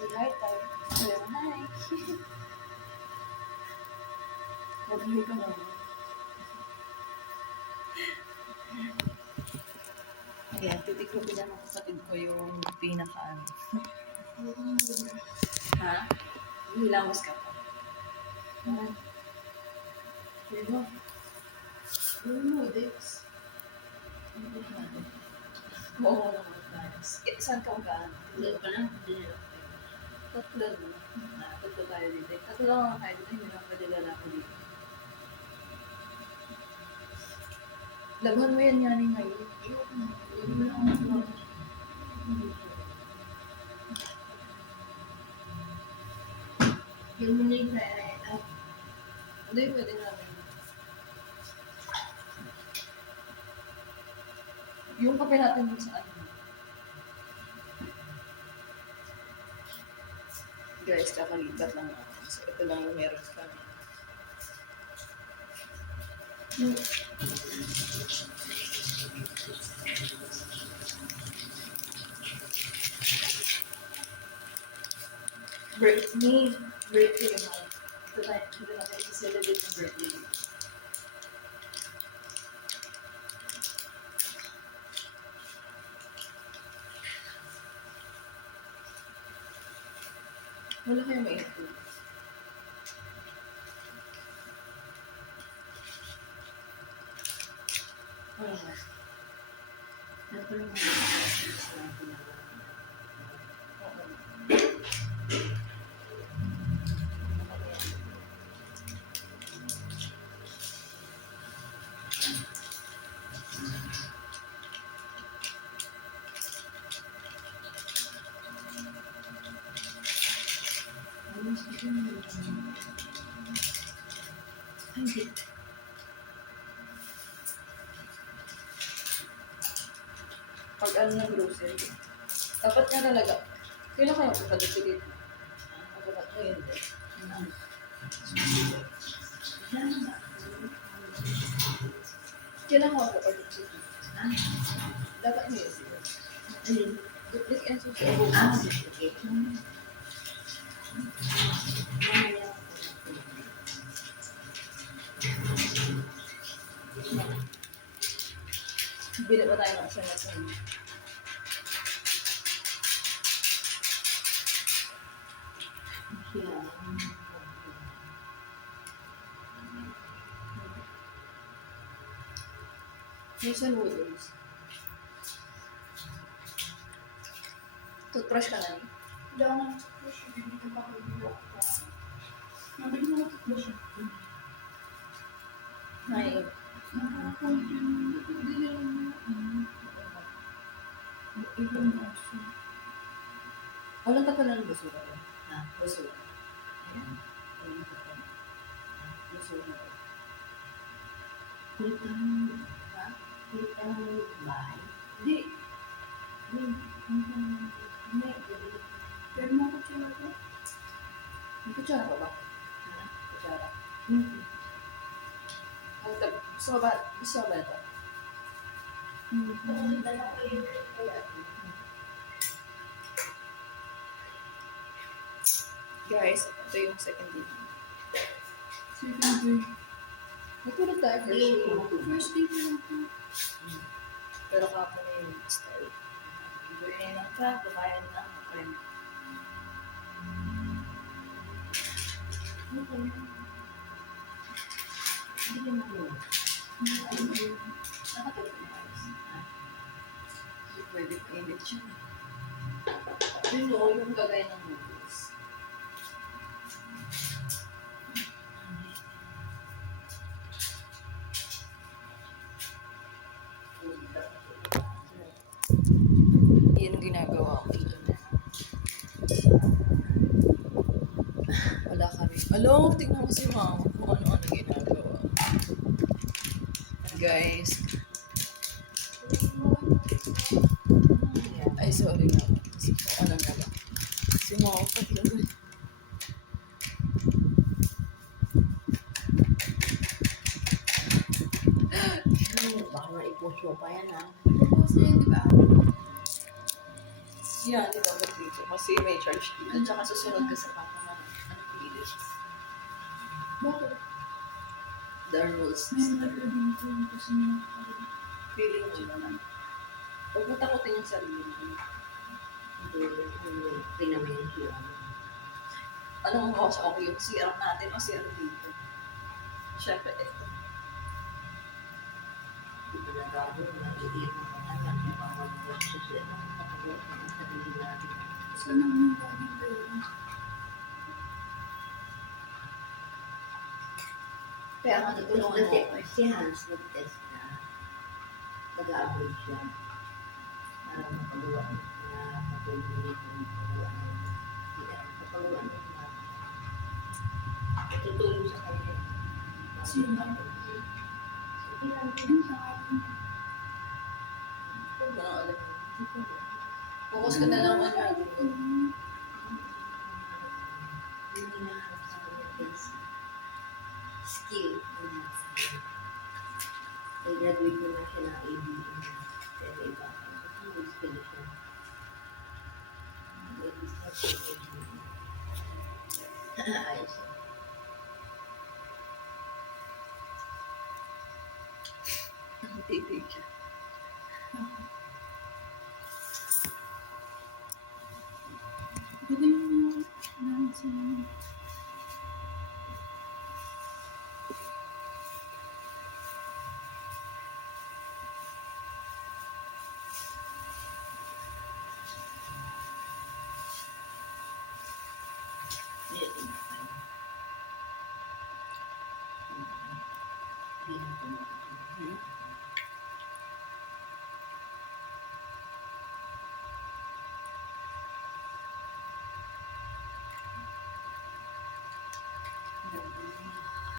So, hi tayo. Hello, hi. Mabuhay ka naman. Ayan, titiklopin na ng kapatid ko yung pinaka-ano. Ha? Hilamos ka pa. Ha? Diba? Diba? Dex. Oo, nice. Saan ka magaan? Hindi pa lang. Tatlo na. Tatlo tayo dito. Tatlo lang ang tayo dito. Hindi na pwede lalaki dito. Laghan mo yan yani ngayon. Yung minig na Hindi, pwede namin. Yung kape natin dun sa ano. Guys, kakalipat lang ako. So, ito lang yung meron sa kami. Birthday mo. Ito na tayo celebrate ng birthday. Wala kayo may ito. Wala na. Ito yung Hindi. Pag ano ng grocery, dapat nga talaga, kailan kayo kapag-sigit? Dapat nga yun. Kailan ko kapag-sigit? Dapat nga yun. Duplik and susunod. sige. Bili ba tayo ng isa na sa Jason Wooders. Toothbrush ka na niya? Hindi ako nag-toothbrush. Hindi ko pa kayo Nabili mo nag-toothbrush. Ay, walang tapalan ng basura ko. Ha? Basura. Ayan. Basura. Kulit ang bahay. Hindi. Pero mo ko siya ako. May kutsara pa ba? Ha? Kutsara. Gusto ba ito? Dala ko yun. Guys, ito yung second day. Second day. Natulog tayo first day. First day ko lang po. Pero kapon na yung style. Bili ng crab, babayan na ang friend. Hindi ko matulog. Nakatulog na guys. Hindi pwede painit siya. Yun o, yung gagay ng noodles. Yan ang ginagawa ko dito na. Wala kami. Alam, tignan mo si mama kung ano-ano ginagawa. Guys. Ay, sorry na. Kasi kung ano na lang. Si mama paglagal. Baka na i-post mo pa yan ha. Tapos yun, di ba? Yan, di ba? Dito. Kasi may charge dito. Tsaka susunod ka sa papa mo. Ano pili? Bakit? The rules. May mga dito kasi nakakalimutan. Feeling mo naman. Huwag mo takutin yung sarili mo. Hindi naman yung siya. Anong mas okay yung CR natin o CR dito? Siyempre, ito. Hindi na daw nag-iit ng mga anak na pamamagot sa sila. Kapagod ng sarili natin. Saan ang mga galing kayo? Kaya nga natulungan mo ako. Si Hans nag-test na. Nag-aaboy siya. Para mapagawa na matulungan ng pagawa ng CR. Kapagawa ng mga tutulong sa kanya. Sino? Sige lang. Ang pangalan. Kung ba alam mo? Focus ka na lang on your goal. Yung hinahanap sa kanya is skill. May graduate naman siya ng ABM. Pero iba. May skill siya. May business siya ng ABM. Ayos siya. Titig.